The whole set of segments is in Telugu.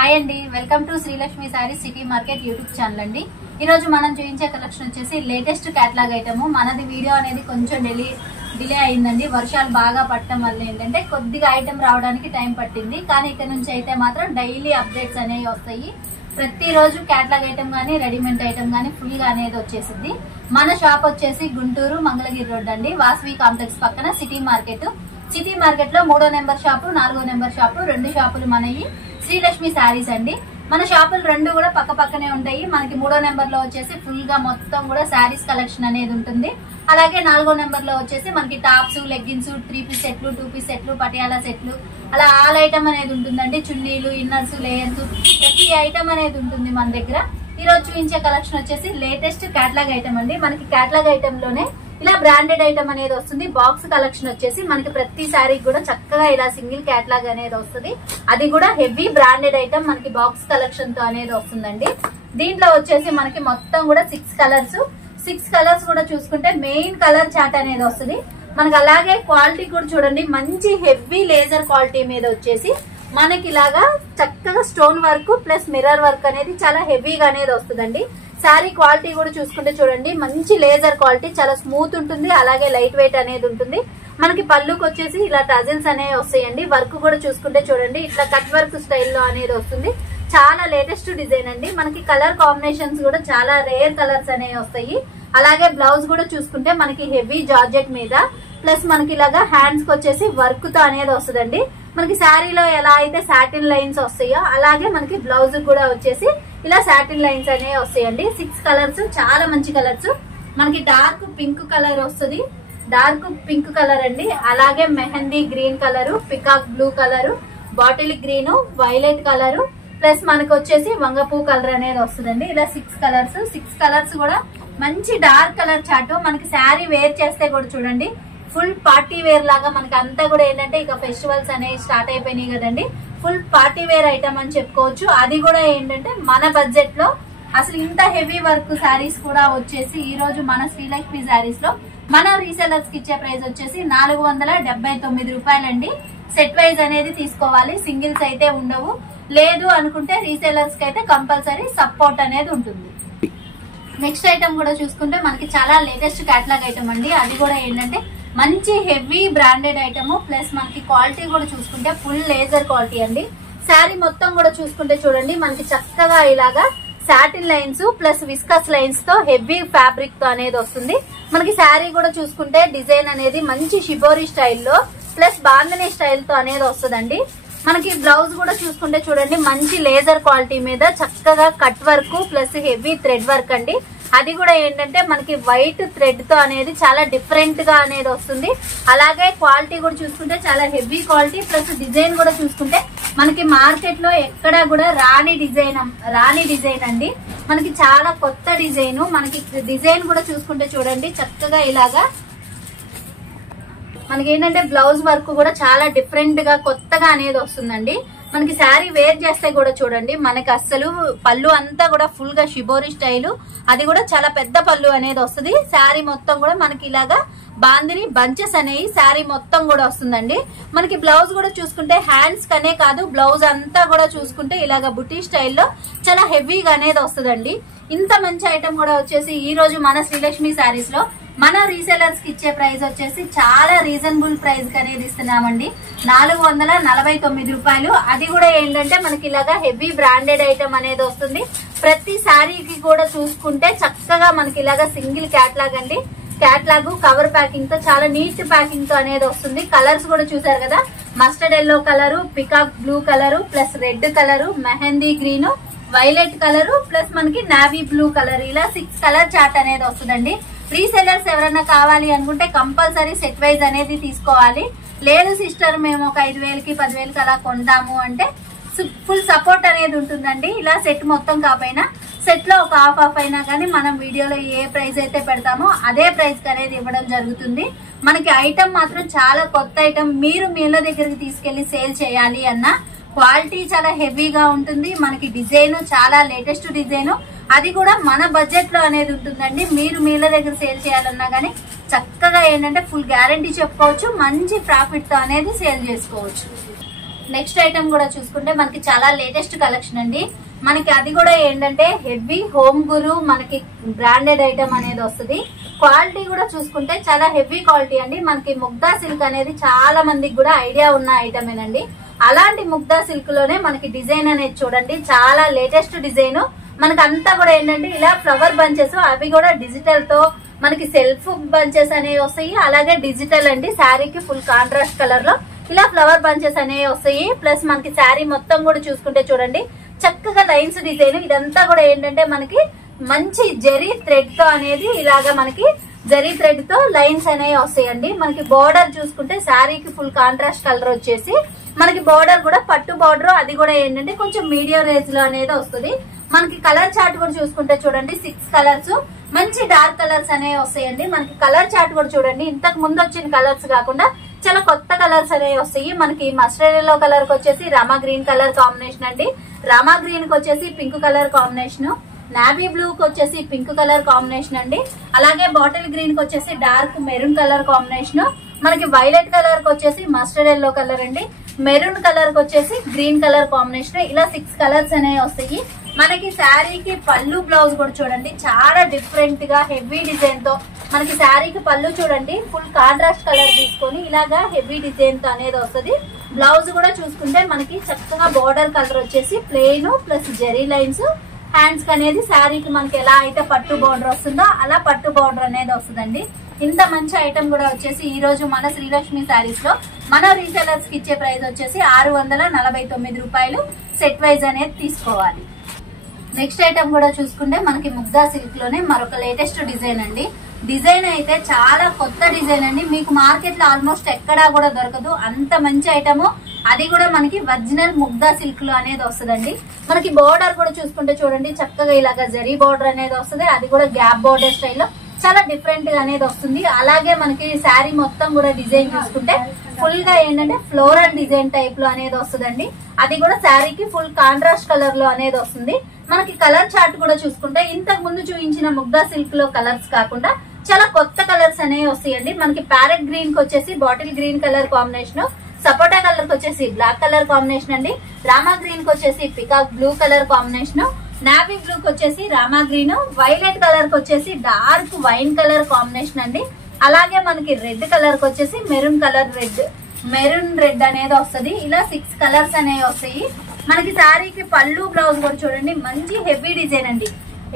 హాయ్ అండి, welcome to Srilakshmi saris city market YouTube channel అండి. ఈ రోజు మనం చూపించే కలెక్షన్ వచ్చేసి లేటెస్ట్ కేటలాగ్ ఐటమ్. మనది వీడియో అనేది కొంచెం డిలే అయిందండి. వర్షాలు బాగా పట్టడం వల్ల ఏంటంటే కొద్దిగా ఐటమ్ రావడానికి టైం పట్టింది. కానీ ఇక్కడ నుంచి అయితే మాత్రం డైలీ అప్డేట్స్ అనేవి వస్తాయి. ప్రతిరోజు కేటలాగ్ ఐటమ్ గానీ రెడీమేడ్ ఐటమ్ గానీ ఫుల్ గా అనేది వచ్చేసింది. మన షాప్ వచ్చేసి గుంటూరు మంగళగిరి రోడ్ అండి, వాసవి కాంప్లెక్స్ పక్కన సిటీ మార్కెట్. సిటీ మార్కెట్ లో 3వ నెంబర్ షాపు 4వ నెంబర్ షాపు 2 షాపులు మనవి శ్రీలక్ష్మి సారీస్ అండి. మన షాపులు 2 కూడా పక్క పక్కనే ఉంటాయి. మనకి 3వ నెంబర్ లో వచ్చేసి ఫుల్ గా మొత్తం కూడా శారీస్ కలెక్షన్ అనేది ఉంటుంది. అలాగే 4వ నెంబర్ లో వచ్చేసి మనకి టాప్స్, లెగ్గిన్స్, 3 పీస్ సెట్లు, 2 పీస్ సెట్లు, పటియాలా సెట్లు, అలా ఆల్ ఐటమ్ అనేది ఉంటుందండి. చున్నీలు, ఇన్నర్స్, లేయర్స్, ప్రతి ఐటమ్ అనేది ఉంటుంది మన దగ్గర. ఈ రోజు చూపించే కలెక్షన్ వచ్చేసి లేటెస్ట్ కేటలాగ్ ఐటమ్ అండి. మనకి కేటలాగ్ ఐటమ్ లోనే ఇలా బ్రాండెడ్ ఐటమ్ అనేది వస్తుంది. బాక్స్ కలెక్షన్ వచ్చేసి మనకి ప్రతి శారీకి కూడా చక్కగా ఇలా సింగిల్ కేటలాగ్ అనేది వస్తుంది. అది కూడా హెవీ బ్రాండెడ్ ఐటమ్ మనకి బాక్స్ కలెక్షన్ తో అనేది వస్తుందండి. దీంట్లో వచ్చేసి మనకి మొత్తం కూడా 6 కలర్స్ కూడా చూసుకుంటే మెయిన్ కలర్ చార్ట్ అనేది వస్తుంది మనకి. అలాగే క్వాలిటీ కూడా చూడండి, మంచి హెవీ లేజర్ క్వాలిటీ మీద వచ్చేసి మనకి ఇలాగా చక్కగా stone work plus mirror work అనేది చాలా హెవీగా అనేది వస్తుందండి. శారీ క్వాలిటీ కూడా చూసుకుంటే చూడండి, మంచి లేజర్ క్వాలిటీ, చాలా స్మూత్ ఉంటుంది. అలాగే లైట్ వెయిట్ అనేది ఉంటుంది. మనకి పళ్ళుకి వచ్చేసి ఇలా టజిల్స్ అనేవి వస్తాయండి. వర్క్ కూడా చూసుకుంటే చూడండి, ఇట్లా కట్ వర్క్ స్టైల్లో అనేది వస్తుంది. చాలా లేటెస్ట్ డిజైన్ అండి. మనకి కలర్ కాంబినేషన్స్ కూడా చాలా రేర్ కలర్స్ అనేవి వస్తాయి. అలాగే బ్లౌజ్ కూడా చూసుకుంటే మనకి హెవీ జార్జెట్ మీద ప్లస్ మనకి ఇలాగా హ్యాండ్స్ కి వచ్చేసి వర్క్ తో అనేది వస్తుందండి. మనకి శారీలో ఎలా అయితే సాటిన్ లైన్స్ వస్తాయో అలాగే మనకి బ్లౌజ్ కూడా వచ్చేసి ఇలా సాటిన్ లైన్స్ అనేవి వస్తాయండి. 6 కలర్స్, చాలా మంచి కలర్స్. మనకి డార్క్ పింక్ కలర్ వస్తుంది, డార్క్ పింక్ కలర్ అండి. అలాగే mehndi green colour, peacock blue colour, bottle green, violet colour plus మనకి వచ్చేసి వంగపూ కలర్ అనేది వస్తుందండి. ఇలా 6 కలర్స్ కూడా మంచి డార్క్ కలర్ చాటు. మనకి శారీ వేర్ చేస్తే కూడా చూడండి ఫుల్ పార్టీ వేర్ లాగా మనకి అంతా కూడా ఏంటంటే ఇక ఫెస్టివల్స్ అనేవి స్టార్ట్ అయిపోయినాయి కదండి, ఫుల్ పార్టీ వేర్ ఐటమ్ అని చెప్పుకోవచ్చు. అది కూడా ఏంటంటే మన బడ్జెట్ లో అసలు ఇంత హెవీ వర్క్ శారీస్ కూడా వచ్చేసి ఈ రోజు మన శ్రీలక్ష్మి శారీస్ లో మన రీసెలర్స్ కి ఇచ్చే ప్రైస్ వచ్చేసి 479 రూపాయలండి. సెట్ వైజ్ అనేది తీసుకోవాలి, సింగిల్స్ అయితే ఉండవు. లేదు అనుకుంటే రీసెలర్స్ కి అయితే కంపల్సరీ సపోర్ట్ అనేది ఉంటుంది. నెక్స్ట్ ఐటమ్ కూడా చూసుకుంటే మనకి చాలా లేటెస్ట్ కేటలాగ్ ఐటమ్ అండి. అది కూడా ఏంటంటే మంచి హెవీ బ్రాండెడ్ ఐటమ్ ప్లస్ మనకి క్వాలిటీ కూడా చూసుకుంటే ఫుల్ లేజర్ క్వాలిటీ అండి. శారీ మొత్తం కూడా చూసుకుంటే చూడండి మనకి చక్కగా ఇలాగా satin lines plus viscous lines తో హెవీ ఫ్యాబ్రిక్ తో అనేది వస్తుంది. మనకి శారీ కూడా చూసుకుంటే డిజైన్ అనేది మంచి షిబోరి స్టైల్లో ప్లస్ బాంధనీ స్టైల్ తో అనేది వస్తుందండి. మనకి బ్లౌజ్ కూడా చూసుకుంటే చూడండి మంచి లేజర్ క్వాలిటీ మీద చక్కగా cut work plus heavy thread work అండి. అది కూడా ఏంటంటే మనకి వైట్ థ్రెడ్ తో అనేది చాలా డిఫరెంట్ గా అనేది వస్తుంది. అలాగే క్వాలిటీ కూడా చూసుకుంటే చాలా హెవీ క్వాలిటీ ప్లస్ డిజైన్ కూడా చూసుకుంటే మనకి మార్కెట్ లో ఎక్కడా కూడా రాని డిజైన్ అండి. మనకి చాలా కొత్త డిజైన్. మనకి డిజైన్ కూడా చూసుకుంటే చూడండి చక్కగా ఇలాగా మనకి ఏంటంటే బ్లౌజ్ వర్క్ కూడా చాలా డిఫరెంట్ గా కొత్తగా అనేది వస్తుందండి. మనకి శారీ వేర్ చేస్తే కూడా చూడండి మనకి అస్సలు పళ్ళు అంతా కూడా ఫుల్ గా షిబోరి స్టైల్, అది కూడా చాలా పెద్ద పళ్ళు అనేది వస్తుంది. శారీ మొత్తం కూడా మనకి ఇలాగా బాందిని బంచెస్ అనేవి శారీ మొత్తం కూడా వస్తుందండి. మనకి బ్లౌజ్ కూడా చూసుకుంటే హ్యాండ్స్ కనే కాదు బ్లౌజ్ అంతా కూడా చూసుకుంటే ఇలాగా బుటీ స్టైల్లో చాలా హెవీగా అనేది వస్తుందండి. ఇంత మంచి ఐటమ్ కూడా వచ్చేసి ఈ రోజు మన శ్రీలక్ష్మి శారీస్ లో మన రీసెలర్స్ కి ఇచ్చే ప్రైస్ వచ్చేసి చాలా రీజనబుల్ ప్రైస్ కి అనేది ఇస్తున్నామండి. 449 రూపాయలు. అది కూడా ఏంటంటే మనకి ఇలాగా హెవీ బ్రాండెడ్ ఐటమ్ అనేది వస్తుంది. ప్రతి శారీకి కూడా చూసుకుంటే చక్కగా మనకి ఇలాగా సింగిల్ కేటలాగ్ అండి. కేటలాగ్ కవర్ ప్యాకింగ్ తో చాలా నీట్ ప్యాకింగ్ తో అనేది వస్తుంది. కలర్స్ కూడా చూసారు కదా, mustard yellow colour, peacock blue colour plus red colour, mehndi green, violet colour plus మనకి నావీ బ్లూ కలర్, ఇలా 6 కలర్ చార్ట్ అనేది వస్తుందండి. రీసెలర్స్ ఎవరైనా కావాలి అనుకుంటే కంపల్సరీ సెట్ వైజ్ అనేది తీసుకోవాలి. లేదు సిస్టర్ మేము ఒక 5,000కి 10,000కి అలా కొంటాము అంటే ఫుల్ సపోర్ట్ అనేది ఉంటుందండి. ఇలా సెట్ మొత్తం కాకపోయినా సెట్ లో ఒక హాఫ్ అయినా కానీ మనం వీడియోలో ఏ ప్రైస్ అయితే పెడతామో అదే ప్రైస్ అనేది ఇవ్వడం జరుగుతుంది. మనకి ఐటమ్ మాత్రం చాలా కొత్త ఐటమ్. మీరు మీళ్ళ దగ్గరికి తీసుకెళ్లి సేల్ చేయాలి అన్న క్వాలిటీ చాలా హెవీగా ఉంటుంది. మనకి డిజైన్ చాలా లేటెస్ట్ డిజైన్, అది కూడా మన బడ్జెట్ లో అనేది ఉంటుందండి. మీరు మీళ్ళ దగ్గర సేల్ చేయాలన్నా గానీ చక్కగా ఏంటంటే ఫుల్ గ్యారంటీ చెప్పుకోవచ్చు, మంచి ప్రాఫిట్ తో అనేది సేల్ చేసుకోవచ్చు. నెక్స్ట్ ఐటమ్ కూడా చూసుకుంటే మనకి చాలా లేటెస్ట్ కలెక్షన్ అండి. మనకి అది కూడా ఏంటంటే హెవీ హోమ్ గురు మనకి బ్రాండెడ్ ఐటమ్ అనేది వస్తుంది. క్వాలిటీ కూడా చూసుకుంటే చాలా హెవీ క్వాలిటీ అండి. మనకి ముగ్దా సిల్క్ అనేది చాలా మందికి కూడా ఐడియా ఉన్న ఐటమేనండి. అలాంటి ముగ్దా సిల్క్ లోనే మనకి డిజైన్ అనేది చూడండి, చాలా లేటెస్ట్ డిజైన్. మనకి అంతా కూడా ఏంటంటే ఇలా ఫ్లవర్ బంచెస్, అవి కూడా డిజిటల్ తో మనకి సెల్ఫ్ బంచెస్ అనేవి వస్తాయి. అలాగే డిజిటల్ అండి, శారీకి ఫుల్ కాంట్రాస్ట్ కలర్ లో ఇలా ఫ్లవర్ బంచెస్ అనేవి వస్తాయి. ప్లస్ మనకి శారీ మొత్తం కూడా చూసుకుంటే చూడండి చక్కగా లైన్స్ డిజైన్. ఇదంతా కూడా ఏంటంటే మనకి మంచి జరీ థ్రెడ్ తో అనేది ఇలాగా మనకి జరీ థ్రెడ్ తో లైన్స్ అనేవి వస్తాయండి. మనకి బోర్డర్ చూసుకుంటే శారీకి ఫుల్ కాంట్రాస్ట్ కలర్ వచ్చేసి మనకి బోర్డర్ కూడా పట్టు బోర్డర్, అది కూడా ఏంటంటే కొంచెం మీడియం రేంజ్ లో అనేది వస్తుంది. మనకి కలర్ చార్ట్ కూడా చూసుకుంటే చూడండి 6 కలర్స్, మంచి డార్క్ కలర్స్ అనేవి వస్తాయండి. మనకి కలర్ చార్ట్ కూడా చూడండి ఇంతకు ముందు వచ్చిన కలర్స్ కాకుండా చాలా కొత్త కలర్స్ అనేవి వస్తాయి. మనకి మస్టర్డ్ ఎల్లో కలర్ కి వచ్చేసి రామా గ్రీన్ కలర్ కాంబినేషన్ అండి, రామా గ్రీన్ కి వచ్చేసి pink colour combination, navy blue కి వచ్చేసి పింక్ కలర్ కాంబినేషన్ అండి. అలాగే బాటిల్ గ్రీన్ కి వచ్చేసి డార్క్ మెరూన్ కలర్ కాంబినేషన్, మనకి వైలెట్ కలర్ కి వచ్చేసి మస్టర్డ్ ఎల్లో కలర్ అండి, మెరూన్ కలర్ కి వచ్చేసి గ్రీన్ కలర్ కాంబినేషన్. ఇలా 6 కలర్స్ అనేవి వస్తాయి. మనకి శారీకి పళ్ళు బ్లౌజ్ కూడా చూడండి చాలా డిఫరెంట్ గా హెవీ డిజైన్ తో మనకి శారీకి పళ్ళు చూడండి ఫుల్ కాంట్రాస్ట్ కలర్ తీసుకొని ఇలాగా హెవీ డిజైన్ తో అనేది వస్తుంది. బ్లౌజ్ కూడా చూసుకుంటే మనకి చక్కగా బోర్డర్ కలర్ వచ్చేసి plain plus zari lines, hands కి అనేది శారీకి మనకి ఎలా అయితే పట్టు బోర్డర్ వస్తుందో అలా పట్టు బోర్డర్ అనేది వస్తుందండి. ఇంత మంచి ఐటమ్ కూడా వచ్చేసి ఈ రోజు మన శ్రీలక్ష్మి శారీస్ లో మన రీసెలర్స్ కి ఇచ్చే ప్రైస్ వచ్చేసి 649 రూపాయలు. సెట్ వైజ్ అనేది తీసుకోవాలి. నెక్స్ట్ ఐటమ్ కూడా చూసుకుంటే మనకి ముగ్దా సిల్క్ లోనే మరొక లేటెస్ట్ డిజైన్ అండి. డిజైన్ అయితే చాలా కొత్త డిజైన్ అండి, మీకు మార్కెట్ లో ఆల్మోస్ట్ ఎక్కడా కూడా దొరకదు అంత మంచి ఐటమ్. అది కూడా మనకి ఒరిజినల్ ముగ్దా సిల్క్ లో అనేది వస్తుందండి. మనకి బోర్డర్ కూడా చూసుకుంటే చూడండి చక్కగా ఇలాగా జరీ బోర్డర్ అనేది వస్తుంది, అది కూడా గ్యాప్ బోర్డర్ స్టైల్లో చాలా డిఫరెంట్ గా అనేది వస్తుంది. అలాగే మనకి శారీ మొత్తం కూడా డిజైన్ చూసుకుంటే ఫుల్ గా ఏంటంటే ఫ్లోరల్ డిజైన్ టైప్ లో అనేది వస్తుందండి. అది కూడా శారీకి ఫుల్ కాంట్రాస్ట్ కలర్ లో అనేది వస్తుంది. మనకి కలర్ చార్ట్ కూడా చూసుకుంటే ఇంతకు ముందు చూపించిన ముగ్దా సిల్క్ లో కలర్స్ కాకుండా చాలా కొత్త కలర్స్ అనేవి వస్తాయండి. మనకి ప్యారెట్ గ్రీన్ కి వచ్చేసి బాటిల్ గ్రీన్ కలర్ కాంబినేషన్, సపోటా కలర్ కి వచ్చేసి బ్లాక్ కలర్ కాంబినేషన్ అండి, రామా గ్రీన్ కి వచ్చేసి peacock blue colour combination, navy blue కి వచ్చేసి రామా గ్రీన్, వైలెట్ కలర్ కి వచ్చేసి డార్క్ వైన్ కలర్ కాంబినేషన్ అండి. అలాగే మనకి రెడ్ కలర్ కి వచ్చేసి మెరూన్ రెడ్ అనేది వస్తుంది. ఇలా 6 కలర్స్ అనేవి వస్తాయి. మనకి శారీకి పళ్ళు బ్లౌజ్ కూడా చూడండి మంచి హెవీ డిజైన్ అండి.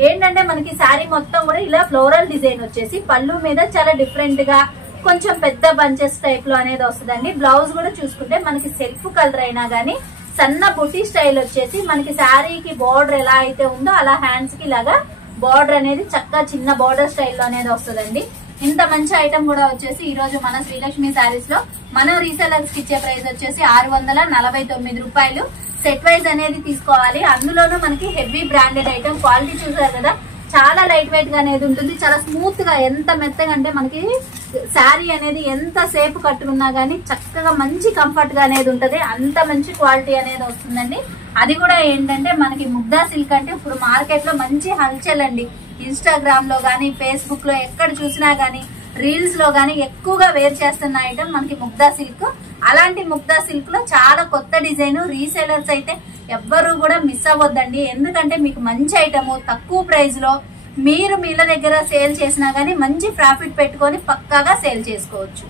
ఏంటంటే మనకి శారీ మొత్తం కూడా ఇలా ఫ్లోరల్ డిజైన్ వచ్చేసి పళ్ళు మీద చాలా డిఫరెంట్ గా కొంచెం పెద్ద బంచెస్ టైప్ లో అనేది వస్తుందండి. బ్లౌజ్ కూడా చూసుకుంటే మనకి సెల్ఫ్ కలర్ అయినా గానీ సన్న బుటీ స్టైల్ వచ్చేసి మనకి శారీకి బోర్డర్ ఎలా అయితే ఉందో అలా హ్యాండ్స్ కి ఇలాగా బోర్డర్ అనేది చక్కగా చిన్న బోర్డర్ స్టైల్లో అనేది వస్తుందండి. ఇంత మంచి ఐటమ్ కూడా వచ్చేసి ఈ రోజు మన శ్రీలక్ష్మి శారీస్ లో మనం రీసెలర్స్ కి ఇచ్చే ప్రైస్ వచ్చేసి 649 రూపాయలు. సెట్ వైజ్ అనేది తీసుకోవాలి. అందులోనూ మనకి హెవీ బ్రాండెడ్ ఐటమ్, క్వాలిటీ చూసారు కదా చాలా లైట్ వెయిట్ గా అనేది ఉంటుంది, చాలా స్మూత్ గా ఎంత మెత్తగా అంటే మనకి శారీ అనేది ఎంత సేపు కట్టుకున్నా గానీ చక్కగా మంచి కంఫర్ట్ గా అనేది ఉంటది, అంత మంచి క్వాలిటీ అనేది వస్తుందండి. అది కూడా ఏంటంటే మనకి ముగ్దా సిల్క్ అంటే ఇప్పుడు మార్కెట్ లో మంచి హల్చల్ అండి. ఇన్స్టాగ్రామ్ లో గానీ ఫేస్బుక్ లో ఎక్కడ చూసినా గానీ రీల్స్ లో గానీ ఎక్కువగా వేర్ చేస్తున్న ఐటమ్ మనకి ముగ్దా సిల్క్. అలాంటి ముగ్దా సిల్క్ లో చాలా కొత్త డిజైన్, రీసేలర్స్ అయితే ఎవ్వరు కూడా మిస్ అవ్వద్దండి. ఎందుకంటే మీకు మంచి ఐటమ్ తక్కువ ప్రైస్ లో మీరు మీళ్ళ దగ్గర సేల్ చేసినా గానీ మంచి ప్రాఫిట్ పెట్టుకొని పక్కాగా సేల్ చేసుకోవచ్చు.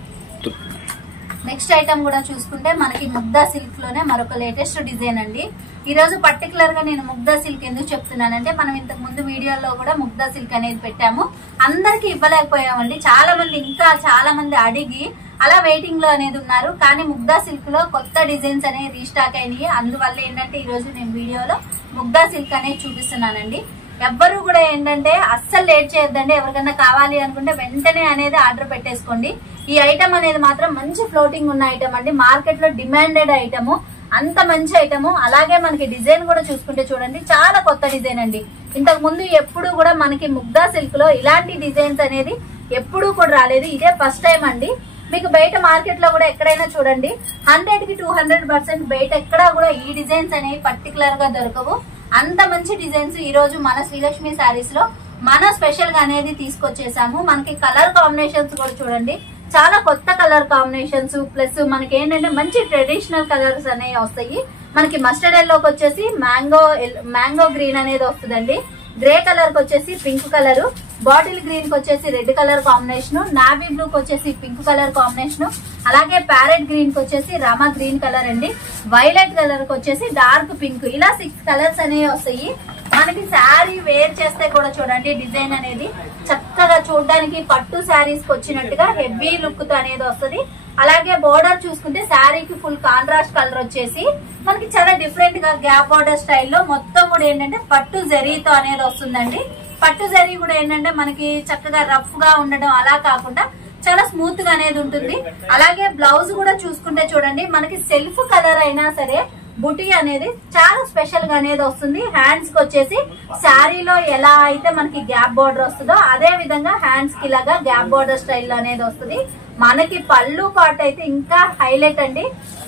నెక్స్ట్ ఐటమ్ కూడా చూసుకుంటే మనకి ముగ్దా సిల్క్ లోనే మరొక లేటెస్ట్ డిజైన్ అండి. ఈ రోజు పర్టికులర్ గా నేను ముగ్దా సిల్క్ ఎందుకు చెప్తున్నానంటే మనం ఇంతకు ముందు వీడియోలో కూడా ముగ్దా సిల్క్ అనేది పెట్టాము, అందరికి ఇవ్వలేకపోయామండి. చాలా మంది అడిగి అలా వెయిటింగ్ లో అనేది ఉన్నారు. కానీ ముగ్దా సిల్క్ లో కొత్త డిజైన్స్ అనేవి రీస్టాక్ అయినాయి. అందువల్ల ఏంటంటే ఈ రోజు నేను వీడియోలో ముగ్దా సిల్క్ అనేది చూపిస్తున్నానండి. ఎవ్వరు కూడా ఏంటంటే అస్సలు లేట్ చేయొద్దండి. ఎవరికైనా కావాలి అనుకుంటే వెంటనే అనేది ఆర్డర్ పెట్టేసుకోండి. ఈ ఐటమ్ అనేది మాత్రం మంచి ఫ్లోటింగ్ ఉన్న ఐటమ్ అండి, మార్కెట్ లో డిమాండెడ్ ఐటమ్, అంత మంచి ఐటమ్. అలాగే మనకి డిజైన్ కూడా చూసుకుంటే చూడండి చాలా కొత్త డిజైన్ అండి. ఇంతకు ముందు ఎప్పుడు కూడా మనకి ముగ్దా సిల్క్ లో ఇలాంటి డిజైన్స్ అనేది ఎప్పుడూ కూడా రాలేదు, ఇదే ఫస్ట్ టైం అండి. మీకు బయట మార్కెట్ లో కూడా ఎక్కడైనా చూడండి 100 కి 200% బయట ఎక్కడా కూడా ఈ డిజైన్స్ అనేవి పర్టికులర్ గా దొరకవు. అంత మంచి డిజైన్స్ ఈ రోజు మన శ్రీలక్ష్మి శారీస్ లో మన స్పెషల్ గా అనేది తీసుకొచ్చేసాము. మనకి కలర్ కాంబినేషన్స్ కూడా చూడండి చాలా కొత్త కలర్ కాంబినేషన్స్ ప్లస్ మనకి ఏంటంటే మంచి ట్రెడిషనల్ కలర్స్ అనేవి వస్తాయి. మనకి మస్టర్డ్ ఎల్లోకి వచ్చేసి మ్యాంగో గ్రీన్ అనేది వస్తుందండి. గ్రే కలర్ కి వచ్చేసి పింక్ కలర్, బాటిల్ గ్రీన్ కి వచ్చేసి red colour combination, navy blue కి వచ్చేసి పింక్ కలర్ కాంబినేషన్, అలాగే ప్యారెట్ గ్రీన్ కి వచ్చేసి రామా గ్రీన్ కలర్ అండి, వైలెట్ కలర్ కి వచ్చేసి డార్క్ పింక్, ఇలా 6 కలర్స్ అనేవి వస్తాయి. మనకి శారీ వేర్ చేస్తే కూడా చూడండి డిజైన్ అనేది చక్కగా చూడడానికి పట్టు శారీస్ కి వచ్చినట్టుగా హెవీ లుక్ తో అనేది వస్తుంది. అలాగే బోర్డర్ చూసుకుంటే శారీకి ఫుల్ కాంట్రాస్ట్ కలర్ వచ్చేసి మనకి చాలా డిఫరెంట్ గా గ్యాప్ బోర్డర్ స్టైల్లో మొత్తం కూడా ఏంటంటే పట్టు జరీతో అనేది వస్తుందండి. పట్టు జరీ కూడా ఏంటంటే మనకి చక్కగా రఫ్ గా ఉండడం అలా కాకుండా చాలా స్మూత్ గా అనేది ఉంటుంది. అలాగే బ్లౌజ్ కూడా చూసుకుంటే చూడండి మనకి సెల్ఫ్ కలర్ అయినా సరే బుటీ అనేది చాలా స్పెషల్ గా అనేది వస్తుంది. హ్యాండ్స్ కి వచ్చేసి శారీలో ఎలా అయితే మనకి గ్యాప్ బోర్డర్ వస్తుందో అదే విధంగా హ్యాండ్స్ కి ఇలాగా గ్యాప్ బోర్డర్ స్టైల్లో అనేది వస్తుంది. మనకి పళ్ళు పార్ట్ అయితే ఇంకా హైలైట్ అండి.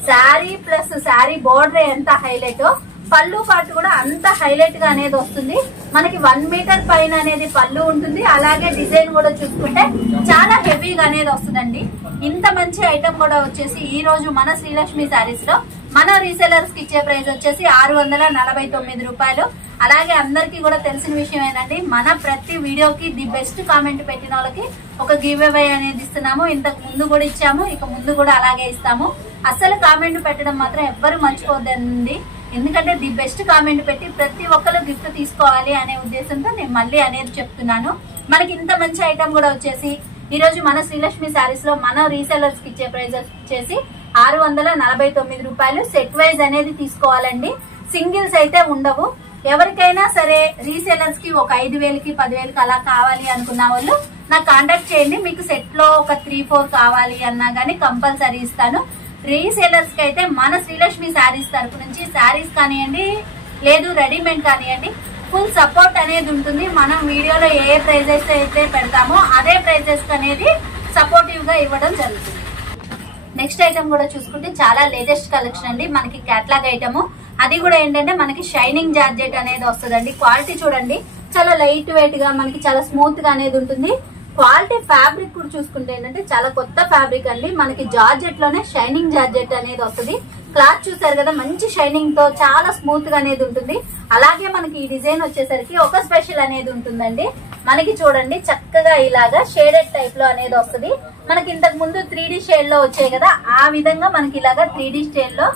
శారీ ప్లస్ శారీ బోర్డర్ ఎంత హైలైట్, పళ్ళు పార్ట్ కూడా అంత హైలైట్ గా అనేది వస్తుంది. మనకి 1 మీటర్ పైన అనేది పళ్ళు ఉంటుంది. అలాగే డిజైన్ కూడా చూసుకుంటే చాలా హెవీగా అనేది వస్తుందండి. ఇంత మంచి ఐటమ్ కూడా వచ్చేసి ఈ రోజు మన శ్రీలక్ష్మి శారీస్ లో మన రీసెలర్స్ కి ఇచ్చే ప్రైస్ వచ్చేసి 649 రూపాయలు. అలాగే అందరికీ కూడా తెలిసిన విషయం ఏంటంటే మన ప్రతి వీడియోకి ది బెస్ట్ కామెంట్ పెట్టిన వాళ్ళకి ఒక గివ్ అవే అనేది ఇస్తున్నాము. ఇంతకు ముందు కూడా ఇచ్చాము, ఇక ముందు కూడా అలాగే ఇస్తాము. అసలు కామెంట్ పెట్టడం మాత్రం ఎవ్వరు మర్చిపోద్దండి. ఎందుకంటే ది బెస్ట్ కామెంట్ పెట్టి ప్రతి ఒక్కరు గిఫ్ట్ తీసుకోవాలి అనే ఉద్దేశంతో నేను మళ్ళీ అనేది చెప్తున్నాను. మనకి ఇంత మంచి ఐటమ్ కూడా వచ్చేసి ఈ రోజు మన శ్రీలక్ష్మి శారీస్ లో మన రీసెలర్స్ కి ఇచ్చే ప్రైస్ వచ్చేసి 649 రూపాయలు. సెట్ వైజ్ అనేది తీసుకోవాలండి, సింగిల్స్ అయితే ఉండవు. ఎవరికైనా సరే రీసెలర్స్ కి ఒక 5,000కి 10,000కి అలా కావాలి అనుకున్న వాళ్ళు నాకు కాంటాక్ట్ చేయండి. మీకు సెట్ లో ఒక 3-4 కావాలి అన్నా గానీ కంపల్సరీ ఇస్తాను. రీసేలర్స్ కి అయితే మన శ్రీలక్ష్మి శారీస్ తరపు నుంచి శారీస్ కానివ్వండి లేదు రెడీమేడ్ కానివ్వండి ఫుల్ సపోర్ట్ అనేది ఉంటుంది. మనం వీడియోలో ఏ ప్రైజెస్ అయితే పెడతామో అదే ప్రైజెస్ అనేది సపోర్టివ్ గా ఇవ్వడం జరుగుతుంది. నెక్స్ట్ ఐటమ్ కూడా చూసుకుంటే చాలా లేటెస్ట్ కలెక్షన్ అండి. మనకి క్యాట్లాగ్ ఐటమ్, అది కూడా ఏంటంటే మనకి షైనింగ్ జార్జెట్ అనేది వస్తుందండి. క్వాలిటీ చూడండి చాలా లైట్ వెయిట్ గా మనకి చాలా స్మూత్ గా అనేది ఉంటుంది. క్వాలిటీ ఫ్యాబ్రిక్ కూడా చూసుకుంటే ఏంటంటే చాలా కొత్త ఫ్యాబ్రిక్ అండి. మనకి జార్జెట్ లోనే షైనింగ్ జార్జెట్ అనేది వస్తుంది. క్లాత్ చూసారు కదా మంచి షైనింగ్ తో చాలా స్మూత్ గా అనేది ఉంటుంది. అలాగే మనకి ఈ డిజైన్ వచ్చేసరికి ఒక స్పెషల్ అనేది ఉంటుందండి. మనకి చూడండి చక్కగా ఇలాగా షేడెడ్ టైప్ లో అనేది వస్తుంది. మనకి ఇంతకు ముందు 3D షేడ్ లో వచ్చాయి కదా, ఆ విధంగా మనకి ఇలాగా 3D షేడ్ లో,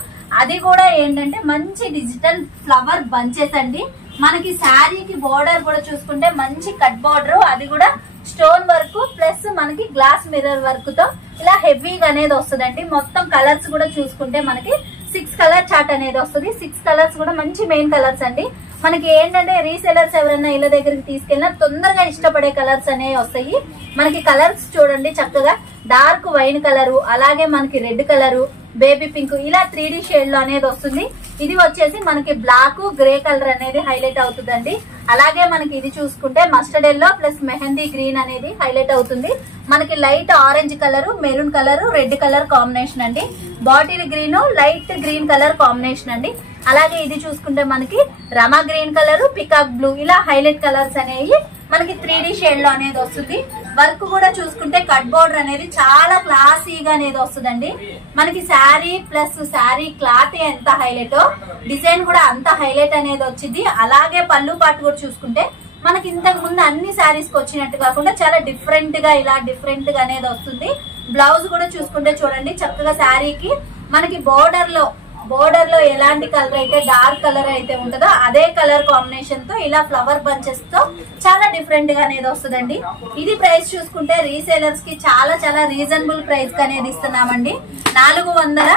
అది కూడా ఏంటంటే మంచి డిజిటల్ ఫ్లవర్ బంచెస్ అండి. మనకి శారీకి బోర్డర్ కూడా చూసుకుంటే మంచి కట్ బోర్డర్, అది కూడా స్టోన్ వర్క్ ప్లస్ మనకి గ్లాస్ మిర్రర్ వర్క్ తో ఇలా హెవీగా అనేది వస్తుందండి. మొత్తం కలర్స్ కూడా చూసుకుంటే మనకి 6 కలర్ చార్ట్ అనేది వస్తుంది. 6 కలర్స్ కూడా మంచి మెయిన్ కలర్స్ అండి. మనకి ఏంటంటే రీసెలర్స్ ఎవరైనా ఇళ్ళ దగ్గరికి తీసుకెళ్ళినా తొందరగా ఇష్టపడే కలర్స్ అనేవి వస్తాయి. మనకి కలర్స్ చూడండి చక్కగా డార్క్ వైన్ కలరు, అలాగే మనకి రెడ్ కలరు, బేబీ పింక్, ఇలా 3D షేడ్ లో అనేది వస్తుంది. ఇది వచ్చేసి మనకి బ్లాక్ గ్రే కలర్ అనేది హైలైట్ అవుతుందండి. అలాగే మనకి ఇది చూసుకుంటే mustard yellow plus mehndi green అనేది హైలైట్ అవుతుంది. మనకి light orange colour, maroon colour, red colour combination అండి. Bottle green, light green colour combination అండి. అలాగే ఇది చూసుకుంటే మనకి Rama green colour, peacock blue, ఇలా హైలైట్ కలర్స్ అనేవి మనకి 3D షేడ్ లో అనేది వస్తుంది. వర్క్ కూడా చూసుకుంటే కట్ బోర్డర్ అనేది చాలా క్లాసీగా అనేది వస్తుందండి. మనకి శారీ ప్లస్ శారీ క్లాత్ ఎంత హైలైట్, డిజైన్ కూడా అంత హైలైట్ అనేది వచ్చింది. అలాగే పళ్ళు పాటు కూడా చూసుకుంటే మనకి ఇంతకు ముందు అన్ని శారీస్ కి వచ్చినట్టు కాకుండా చాలా డిఫరెంట్ గా ఇలా డిఫరెంట్ గా అనేది వస్తుంది. బ్లౌజ్ కూడా చూసుకుంటే చూడండి చక్కగా శారీకి మనకి బోర్డర్ లో ఎలాంటి కలర్ అయితే డార్క్ కలర్ అయితే ఉంటుందో అదే కలర్ కాంబినేషన్ తో ఇలా ఫ్లవర్ బంచెస్ తో చాలా డిఫరెంట్ గా అనేది వస్తుందండి. ఇది ప్రైస్ చూసుకుంటే రీసేలర్స్ కి చాలా చాలా రీజనబుల్ ప్రైస్ కి అనేది ఇస్తున్నామండి. 400.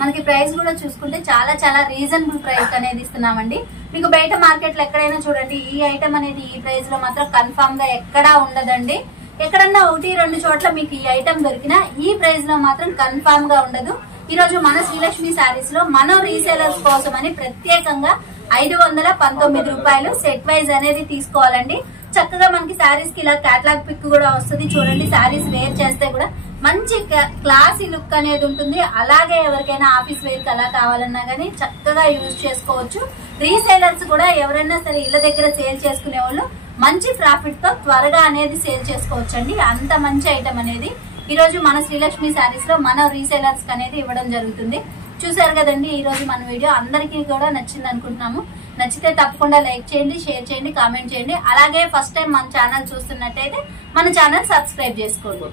మనకి ప్రైస్ కూడా చూసుకుంటే చాలా చాలా రీజనబుల్ ప్రైస్ అనేది ఇస్తున్నామండి. మీకు బయట మార్కెట్ లో ఎక్కడైనా చూడండి ఈ ఐటమ్ అనేది ఈ ప్రైస్ లో మాత్రం కన్ఫర్మ్ గా ఎక్కడా ఉండదండి. ఎక్కడన్నా 1-2 చోట్ల మీకు ఈ ఐటమ్ దొరికినా ఈ ప్రైస్ లో మాత్రం కన్ఫర్మ్ గా ఉండదు. ఈ రోజు మన శ్రీలక్ష్మి శారీస్ లో మనం రీసేలర్స్ కోసం అని ప్రత్యేకంగా 519 రూపాయలు సెట్ వైజ్ అనేది తీసుకోవాలండి. చక్కగా మనకి శారీస్ కి ఇలా క్యాటలాగ్ పిక్ కూడా వస్తుంది. చూడండి శారీస్ వేర్ చేస్తే కూడా మంచి క్లాసీ లుక్ అనేది ఉంటుంది. అలాగే ఎవరికైనా ఆఫీస్ వేర్ కి అలా కావాలన్నా గానీ చక్కగా యూజ్ చేసుకోవచ్చు. రీసేలర్స్ కూడా ఎవరైనా సరే ఇళ్ళ దగ్గర సేల్ చేసుకునే వాళ్ళు మంచి ప్రాఫిట్ తో త్వరగా అనేది సేల్ చేసుకోవచ్చండి. అంత మంచి ఐటమ్ అనేది ఈ రోజు మన శ్రీలక్ష్మి శారీస్ లో మన రీసేలర్స్ అనేది ఇవ్వడం జరుగుతుంది. చూసారు కదండి, ఈ రోజు మన వీడియో అందరికీ కూడా నచ్చింది అనుకుంటున్నాము. నచ్చితే తప్పకుండా లైక్ చేయండి, షేర్ చేయండి, కామెంట్ చేయండి. అలాగే ఫస్ట్ టైం మన ఛానల్ చూస్తున్నట్టయితే మన ఛానల్ సబ్స్క్రైబ్ చేసుకోండి.